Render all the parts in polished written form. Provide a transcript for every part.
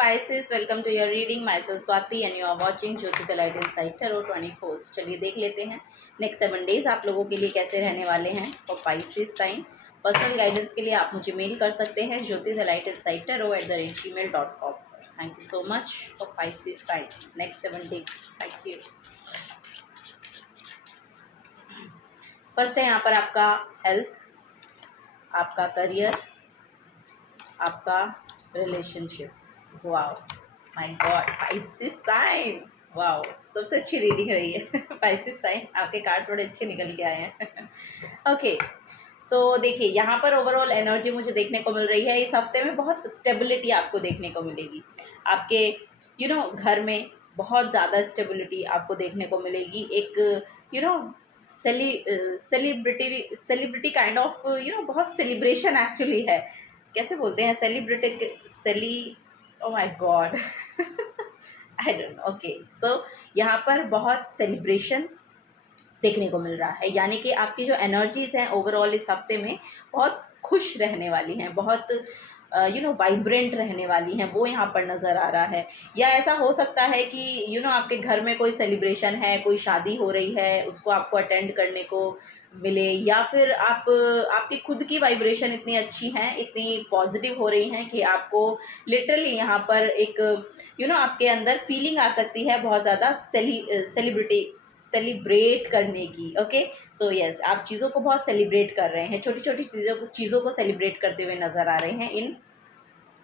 Pisces, welcome to your reading. Myself Swati and you are watching Jyoti the Light Inside Tarot 24. चलिए देख लेते हैं next 7 days आप लोगों के लिए कैसे रहने वाले हैं और Pisces साइन। पर्सनल गाइडेंस के लिए आप मुझे मेल कर सकते हैं jyotithelightInsidetarot@gmail.com। Thank you so much for Pisces sign next 7 days. Thank you. First है यहाँ पर आपका हेल्थ, आपका करियर, आपका relationship. Wow my god, Pisces sign, wow सबसे अच्छी रीडिंग रही है। Pisces साइन, आपके कार्ड्स बड़े अच्छे निकल के आए हैं। ओके सो देखिए यहाँ पर ओवरऑल एनर्जी मुझे देखने को मिल रही है। इस हफ्ते में बहुत स्टेबिलिटी आपको देखने को मिलेगी। आपके घर में बहुत ज़्यादा स्टेबिलिटी आपको देखने को मिलेगी। एक सेलिब्रिटी काइंड ऑफ बहुत सेलिब्रेशन एक्चुअली है। कैसे बोलते हैं oh my God, I don't know. Okay so यहाँ पर बहुत सेलिब्रेशन देखने को मिल रहा है, यानी कि आपकी जो एनर्जीज हैं ओवरऑल इस हफ्ते में बहुत खुश रहने वाली हैं, बहुत वाइब्रेंट रहने वाली हैं, वो यहाँ पर नज़र आ रहा है। या ऐसा हो सकता है कि आपके घर में कोई सेलिब्रेशन है, कोई शादी हो रही है, उसको आपको अटेंड करने को मिले, या फिर आपकी खुद की वाइब्रेशन इतनी अच्छी हैं, इतनी पॉजिटिव हो रही हैं कि आपको लिटरली यहाँ पर एक आपके अंदर फीलिंग आ सकती है बहुत ज़्यादा सेलिब्रेट करने की। ओके सो यस, आप चीज़ों को बहुत सेलिब्रेट कर रहे हैं, छोटी छोटी चीज़ों को सेलिब्रेट करते हुए नज़र आ रहे हैं इन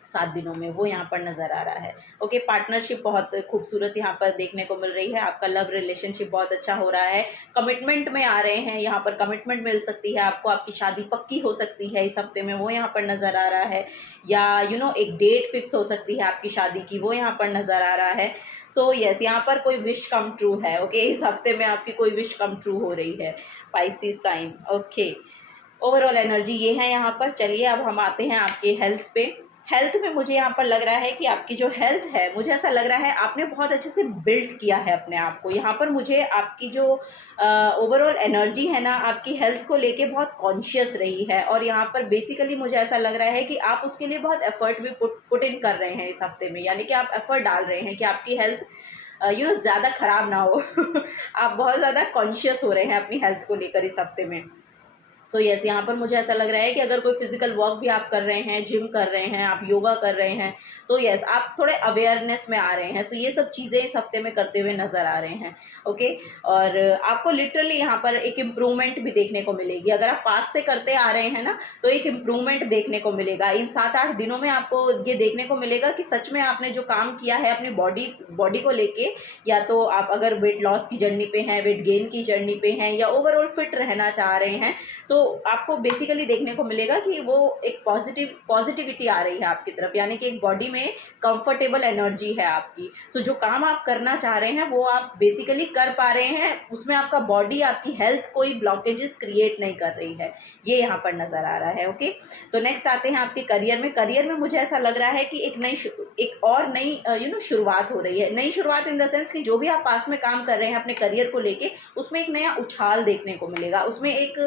7 दिनों में, वो यहाँ पर नज़र आ रहा है। ओके पार्टनरशिप बहुत खूबसूरत यहाँ पर देखने को मिल रही है। आपका लव रिलेशनशिप बहुत अच्छा हो रहा है। कमिटमेंट में आ रहे हैं, यहाँ पर कमिटमेंट मिल सकती है आपको, आपकी शादी पक्की हो सकती है इस हफ्ते में, वो यहाँ पर नज़र आ रहा है। या एक डेट फिक्स हो सकती है आपकी शादी की, वो यहाँ पर नज़र आ रहा है। सो यस, यहाँ पर कोई विश कम ट्रू है। ओके इस हफ्ते में आपकी कोई विश कम ट्रू हो रही है Pisces sign. Okay overall energy ये है यहाँ पर। चलिए अब हम आते हैं आपके हेल्थ पे। हेल्थ में मुझे यहाँ पर लग रहा है कि आपकी जो हेल्थ है, मुझे ऐसा लग रहा है आपने बहुत अच्छे से बिल्ड किया है अपने आप को। यहाँ पर मुझे आपकी जो ओवरऑल एनर्जी है ना, आपकी हेल्थ को लेके बहुत कॉन्शियस रही है, और यहाँ पर बेसिकली मुझे ऐसा लग रहा है कि आप उसके लिए बहुत एफर्ट भी पुट इन कर रहे हैं इस हफ्ते में, यानी कि आप एफर्ट डाल रहे हैं कि आपकी हेल्थ ज़्यादा ख़राब ना हो। आप बहुत ज़्यादा कॉन्शियस हो रहे हैं अपनी हेल्थ को लेकर इस हफ्ते में। सो यस, यहाँ पर मुझे ऐसा लग रहा है कि अगर कोई फिजिकल वर्क भी आप कर रहे हैं, जिम कर रहे हैं, आप योगा कर रहे हैं, सो यस आप थोड़े अवेयरनेस में आ रहे हैं। सो ये सब चीज़ें इस हफ्ते में करते हुए नज़र आ रहे हैं। ओके और आपको लिटरली यहाँ पर एक इम्प्रूवमेंट भी देखने को मिलेगी। अगर आप पास से करते आ रहे हैं ना, तो एक इम्प्रूवमेंट देखने को मिलेगा इन 7-8 दिनों में। आपको ये देखने को मिलेगा कि सच में आपने जो काम किया है अपनी बॉडी को लेके, या तो आप अगर वेट लॉस की जर्नी पे हैं, वेट गेन की जर्नी पे हैं, या ओवरऑल फिट रहना चाह रहे हैं, सो आपको बेसिकली देखने को मिलेगा कि वो एक पॉजिटिविटी आ रही है आपकी तरफ, यानी कि एक बॉडी में कंफर्टेबल एनर्जी है आपकी। सो जो काम आप करना चाह रहे हैं वो आप बेसिकली कर पा रहे हैं, उसमें आपका बॉडी, आपकी हेल्थ कोई ब्लॉकेजेस क्रिएट नहीं कर रही है, ये यहाँ पर नज़र आ रहा है। ओके सो नेक्स्ट आते हैं आपके करियर में। करियर में मुझे ऐसा लग रहा है कि एक और नई शुरुआत हो रही है। नई शुरुआत इन द सेंस कि जो भी आप पास में काम कर रहे हैं अपने करियर को लेके, उसमें एक नया उछाल देखने को मिलेगा, उसमें एक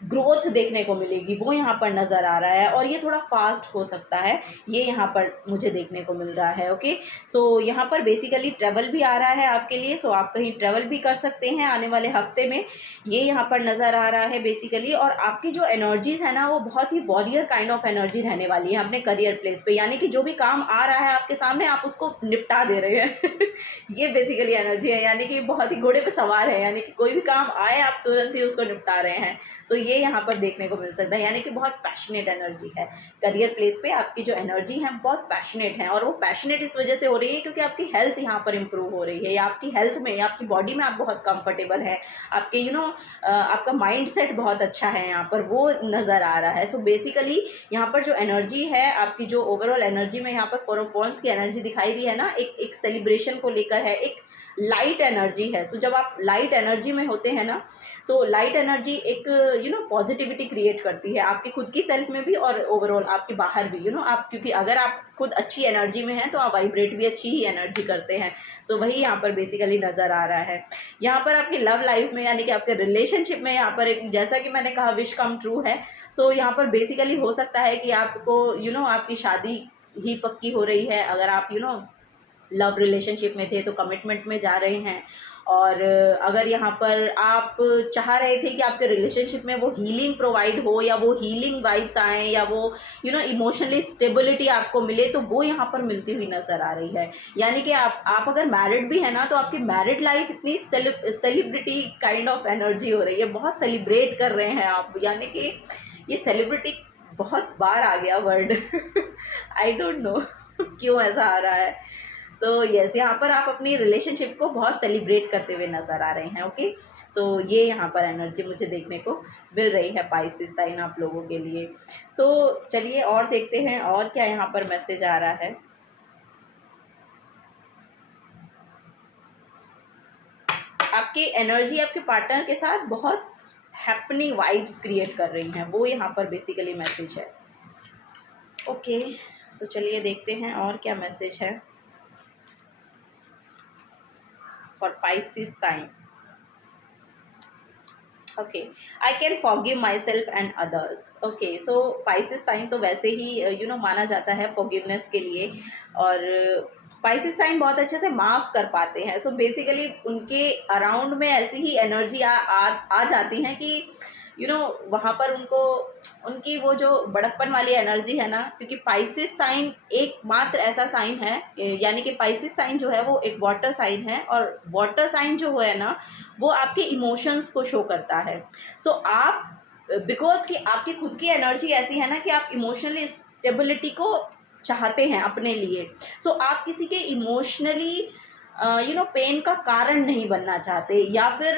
ग्रोथ देखने को मिलेगी, वो यहाँ पर नज़र आ रहा है। और ये थोड़ा फास्ट हो सकता है, ये यहाँ पर मुझे देखने को मिल रहा है। ओके सो यहाँ पर बेसिकली ट्रैवल भी आ रहा है आपके लिए, सो आप कहीं ट्रैवल भी कर सकते हैं आने वाले हफ्ते में, ये यहाँ पर नज़र आ रहा है बेसिकली। और आपकी जो एनर्जीज़ है ना, वो बहुत ही वॉरियर काइंड ऑफ एनर्जी रहने वाली है अपने करियर प्लेस पे, यानी कि जो भी काम आ रहा है आपके सामने, आप उसको निपटा दे रहे हैं। ये बेसिकली एनर्जी है, यानी कि बहुत ही घोड़े पे सवार है, यानी कि कोई भी काम आए आप तुरंत ही उसको निपटा रहे हैं। सो ये यहाँ पर देखने को मिल सकता है, यानी कि बहुत पैशनेट एनर्जी है करियर प्लेस पे। आपकी जो एनर्जी है बहुत पैशनेट है, और वो पैशनेट इस वजह से हो रही है क्योंकि आपकी हेल्थ यहाँ पर इंप्रूव हो रही है, या आपकी हेल्थ में या आपकी बॉडी में आप बहुत कंफर्टेबल है, आपके आपका माइंड सेट बहुत अच्छा है, यहाँ पर वो नज़र आ रहा है। सो बेसिकली यहाँ पर जो एनर्जी है आपकी, जो ओवरऑल एनर्जी में यहाँ पर 4 ऑफ वांड्स की एनर्जी दिखाई दी है ना, एक सेलिब्रेशन को लेकर है, एक लाइट एनर्जी है। सो जब आप लाइट एनर्जी में होते हैं ना, सो लाइट एनर्जी एक पॉजिटिविटी क्रिएट करती है आपकी खुद की सेल्फ में भी और ओवरऑल आपके बाहर भी। आप क्योंकि अगर आप खुद अच्छी एनर्जी में हैं तो आप वाइब्रेट भी अच्छी ही एनर्जी करते हैं। सो वही यहाँ पर बेसिकली नज़र आ रहा है। यहाँ पर आपकी लव लाइफ में यानी कि आपके रिलेशनशिप में यहाँ पर एक, जैसा कि मैंने कहा, विश कम ट्रू है। सो यहाँ पर बेसिकली हो सकता है कि आपको आपकी शादी ही पक्की हो रही है। अगर आप लव रिलेशनशिप में थे तो कमिटमेंट में जा रहे हैं। और अगर यहाँ पर आप चाह रहे थे कि आपके रिलेशनशिप में वो हीलिंग प्रोवाइड हो, या वो हीलिंग वाइब्स आएँ, या वो इमोशनली स्टेबिलिटी आपको मिले, तो वो यहाँ पर मिलती हुई नज़र आ रही है। यानी कि आप अगर मैरिड भी है ना, तो आपकी मैरिड लाइफ इतनी सेलिब्रिटी काइंड ऑफ एनर्जी हो रही है, बहुत सेलिब्रेट कर रहे हैं आप। यानी कि ये सेलिब्रिटी बहुत बार आ गया वर्ड आई डोंट नो क्यों ऐसा आ रहा है। तो यस, यहाँ पर आप अपनी रिलेशनशिप को बहुत सेलिब्रेट करते हुए नज़र आ रहे हैं। ओके, सो ये यहाँ पर एनर्जी मुझे देखने को मिल रही है पाइसेस साइन आप लोगों के लिए। सो चलिए और देखते हैं और क्या यहाँ पर मैसेज आ रहा है। आपकी एनर्जी आपके पार्टनर के साथ बहुत हैपनिंग वाइब्स क्रिएट कर रही हैं, वो यहाँ पर बेसिकली मैसेज है। ओके, सो चलिए देखते हैं और क्या मैसेज है for Pisces sign. Okay, I can forgive myself and others. Okay, so Pisces sign तो वैसे ही माना जाता है फॉरगिवनेस के लिए, और Pisces साइन बहुत अच्छे से माफ़ कर पाते हैं। सो बेसिकली उनके अराउंड में ऐसी ही एनर्जी आ जाती हैं कि वहाँ पर उनको उनकी वो जो बड़प्पन वाली एनर्जी है ना, क्योंकि Pisces साइन एकमात्र ऐसा साइन है, यानी कि Pisces साइन जो है वो एक वाटर साइन है, और वाटर साइन जो है ना वो आपके इमोशंस को शो करता है। सो आप बिकॉज कि आपकी खुद की एनर्जी ऐसी है ना कि आप इमोशनली स्टेबिलिटी को चाहते हैं अपने लिए। सो आप किसी के इमोशनली पेन का कारण नहीं बनना चाहते, या फिर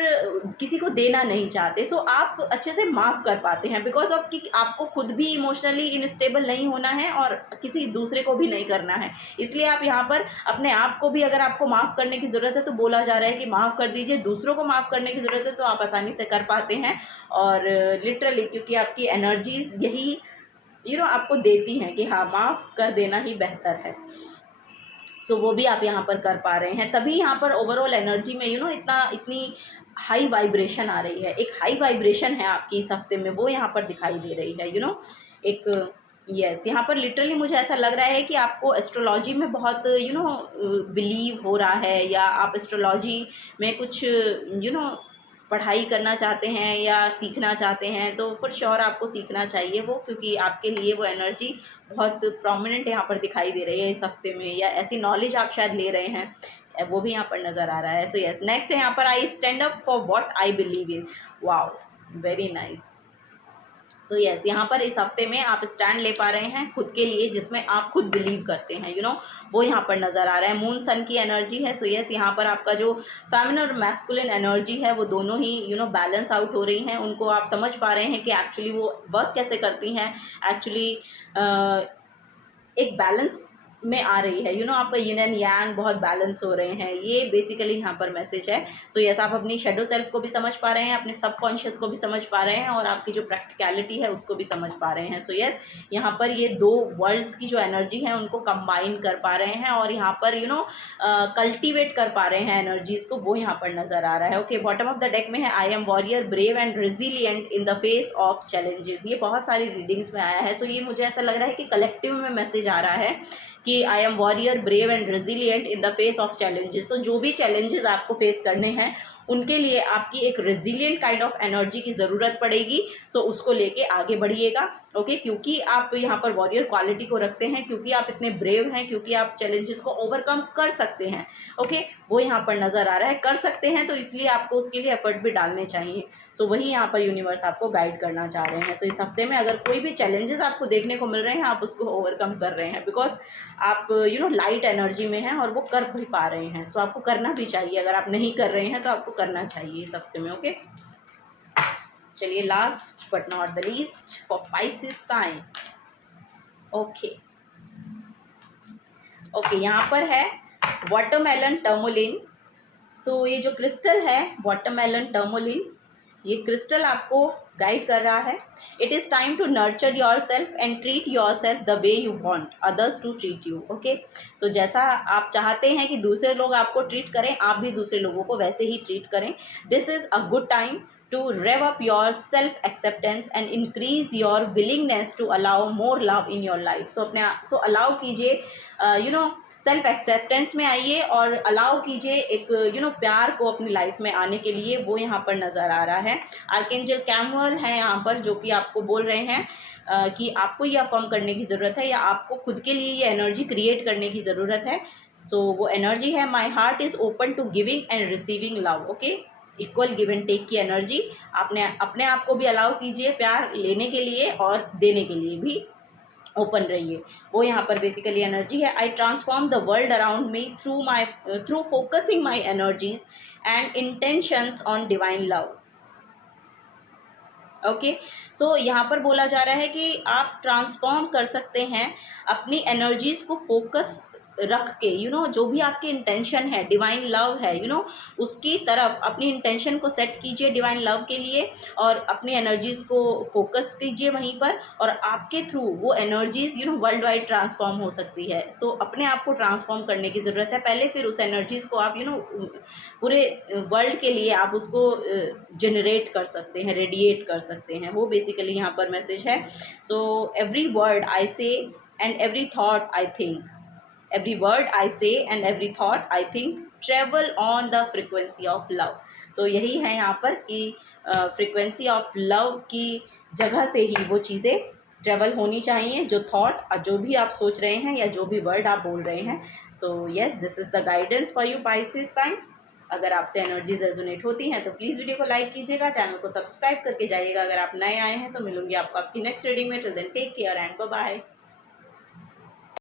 किसी को देना नहीं चाहते। सो आप अच्छे से माफ़ कर पाते हैं बिकॉज ऑफ कि आपको खुद भी इमोशनली इनस्टेबल नहीं होना है और किसी दूसरे को भी नहीं करना है। इसलिए आप यहाँ पर अपने आप को भी, अगर आपको माफ़ करने की ज़रूरत है तो बोला जा रहा है कि माफ़ कर दीजिए, दूसरों को माफ़ करने की ज़रूरत है तो आप आसानी से कर पाते हैं। और लिटरली क्योंकि आपकी एनर्जीज यही आपको देती हैं कि हाँ, माफ़ कर देना ही बेहतर है। सो वो भी आप यहाँ पर कर पा रहे हैं, तभी यहाँ पर ओवरऑल एनर्जी में इतनी हाई वाइब्रेशन आ रही है। एक हाई वाइब्रेशन है आपकी इस हफ्ते में, वो यहाँ पर दिखाई दे रही है। एक यस, यहाँ पर लिटरली मुझे ऐसा लग रहा है कि आपको एस्ट्रोलॉजी में बहुत बिलीव हो रहा है, या आप एस्ट्रोलॉजी में कुछ पढ़ाई करना चाहते हैं या सीखना चाहते हैं, तो फॉर श्योर आपको सीखना चाहिए वो, क्योंकि आपके लिए वो एनर्जी बहुत प्रोमिनेंट यहाँ पर दिखाई दे रही है इस हफ्ते में, या ऐसी नॉलेज आप शायद ले रहे हैं, वो भी यहाँ पर नज़र आ रहा है। सो यस, नेक्स्ट है यहाँ पर I stand up for what I believe in. Wow, very nice. So yes, यहाँ पर इस हफ्ते में आप स्टैंड ले पा रहे हैं खुद के लिए, जिसमें आप खुद बिलीव करते हैं, वो यहाँ पर नज़र आ रहा है। मून सन की एनर्जी है। सो यस, यहाँ पर आपका जो फेमिनिन और मैस्कुलिन एनर्जी है वो दोनों ही बैलेंस आउट हो रही हैं। उनको आप समझ पा रहे हैं कि एक्चुअली वो वर्क कैसे करती हैं। एक्चुअली एक बैलेंस में आ रही है, आपका यिन एंड यांग बहुत बैलेंस हो रहे हैं, ये बेसिकली यहाँ पर मैसेज है। सो यस, आप अपनी शेडो सेल्फ को भी समझ पा रहे हैं, अपने सबकॉन्शियस को भी समझ पा रहे हैं, और आपकी जो प्रैक्टिकलिटी है उसको भी समझ पा रहे हैं। सो यस, यहाँ पर ये दो वर्ल्ड्स की जो एनर्जी है उनको कंबाइन कर पा रहे हैं, और यहाँ पर कल्टिवेट कर पा रहे हैं एनर्जीज को, वो यहाँ पर नजर आ रहा है। Okay, bottom of the deck में है I am warrior brave and resilient in the face of challenges. ये बहुत सारी रीडिंग्स में आया है। सो ये मुझे ऐसा लग रहा है कि कलेक्टिव में मैसेज आ रहा है कि I am warrior brave and resilient in the face of challenges. तो जो भी चैलेंजेस आपको फेस करने हैं उनके लिए आपकी एक रेजिलियंट काइंड ऑफ एनर्जी की ज़रूरत पड़ेगी। सो उसको लेके आगे बढ़िएगा। ओके, क्योंकि आप यहाँ पर वॉरियर क्वालिटी को रखते हैं, क्योंकि आप इतने ब्रेव हैं, क्योंकि आप चैलेंजेस को ओवरकम कर सकते हैं। ओके, वो यहाँ पर नज़र आ रहा है, कर सकते हैं, तो इसलिए आपको उसके लिए एफर्ट भी डालने चाहिए। सो वही यहाँ पर यूनिवर्स आपको गाइड करना चाह रहे हैं। सो इस हफ्ते में अगर कोई भी चैलेंजेस आपको देखने को मिल रहे हैं, आप उसको ओवरकम कर रहे हैं, बिकॉज आप लाइट एनर्जी में हैं और वो कर भी पा रहे हैं। सो आपको करना भी चाहिए, अगर आप नहीं कर रहे हैं तो आपको करना चाहिए इस हफ्ते में। ओके, चलिए last but not the least for Pisces sign. Okay, यहाँ पर है वाटरमेलन टर्मोलिन सो ये जो क्रिस्टल है वाटरमेलन टर्मोलिन, ये क्रिस्टल आपको गाइड कर रहा है। It is time to nurture yourself and treat yourself the way you want others to treat you. Okay, so जैसा आप चाहते हैं कि दूसरे लोग आपको ट्रीट करें, आप भी दूसरे लोगों को वैसे ही ट्रीट करें। This is a good time to rev up your self acceptance and increase your willingness to allow more love in your life। so allow कीजिए, सेल्फ एक्सेप्टेंस में आइए और अलाउ कीजिए एक प्यार को अपनी लाइफ में आने के लिए, वो यहाँ पर नज़र आ रहा है। आर्कएंजल कैमुअल है यहाँ पर, जो कि आपको बोल रहे हैं कि आपको ये अफर्म करने की ज़रूरत है या आपको खुद के लिए ये एनर्जी क्रिएट करने की ज़रूरत है। सो वो एनर्जी है, my heart is open to giving and receiving love. Okay, equal give and take की एनर्जी। आपने अपने आप को भी अलाउ कीजिए प्यार लेने के लिए और देने के लिए भी ओपन रहिए, वो यहाँ पर बेसिकली एनर्जी है। I transform the world around me through focusing my energies and intentions on divine love. Okay, so यहाँ पर बोला जा रहा है कि आप ट्रांसफॉर्म कर सकते हैं अपनी एनर्जीज को फोकस रख के, जो भी आपकी इंटेंशन है, डिवाइन लव है, उसकी तरफ अपनी इंटेंशन को सेट कीजिए डिवाइन लव के लिए और अपनी एनर्जीज को फोकस कीजिए वहीं पर, और आपके थ्रू वो एनर्जीज वर्ल्ड वाइड ट्रांसफॉर्म हो सकती है। सो अपने आप को ट्रांसफॉर्म करने की ज़रूरत है पहले, फिर उस एनर्जीज को आप पूरे वर्ल्ड के लिए आप उसको जनरेट कर सकते हैं, रेडिएट कर सकते हैं, वो बेसिकली यहाँ पर मैसेज है। सो एवरी वर्ड आई से and every thought I think, every word I say and every thought I think travel on the frequency of love। so यही है यहाँ पर कि फ्रीक्वेंसी ऑफ लव की जगह से ही वो चीज़ें ट्रेवल होनी चाहिए, जो थॉट और जो भी आप सोच रहे हैं या जो भी वर्ड आप बोल रहे हैं। So yes, this is the guidance for you Pisces sign. अगर आपसे एनर्जीज रेजोनेट होती हैं तो प्लीज़ वीडियो को लाइक कीजिएगा, चैनल को सब्सक्राइब करके जाइएगा अगर आप नए आए हैं। तो मिलूंगी आपको आपकी नेक्स्ट रीडिंग में। Till then take care and bye bye.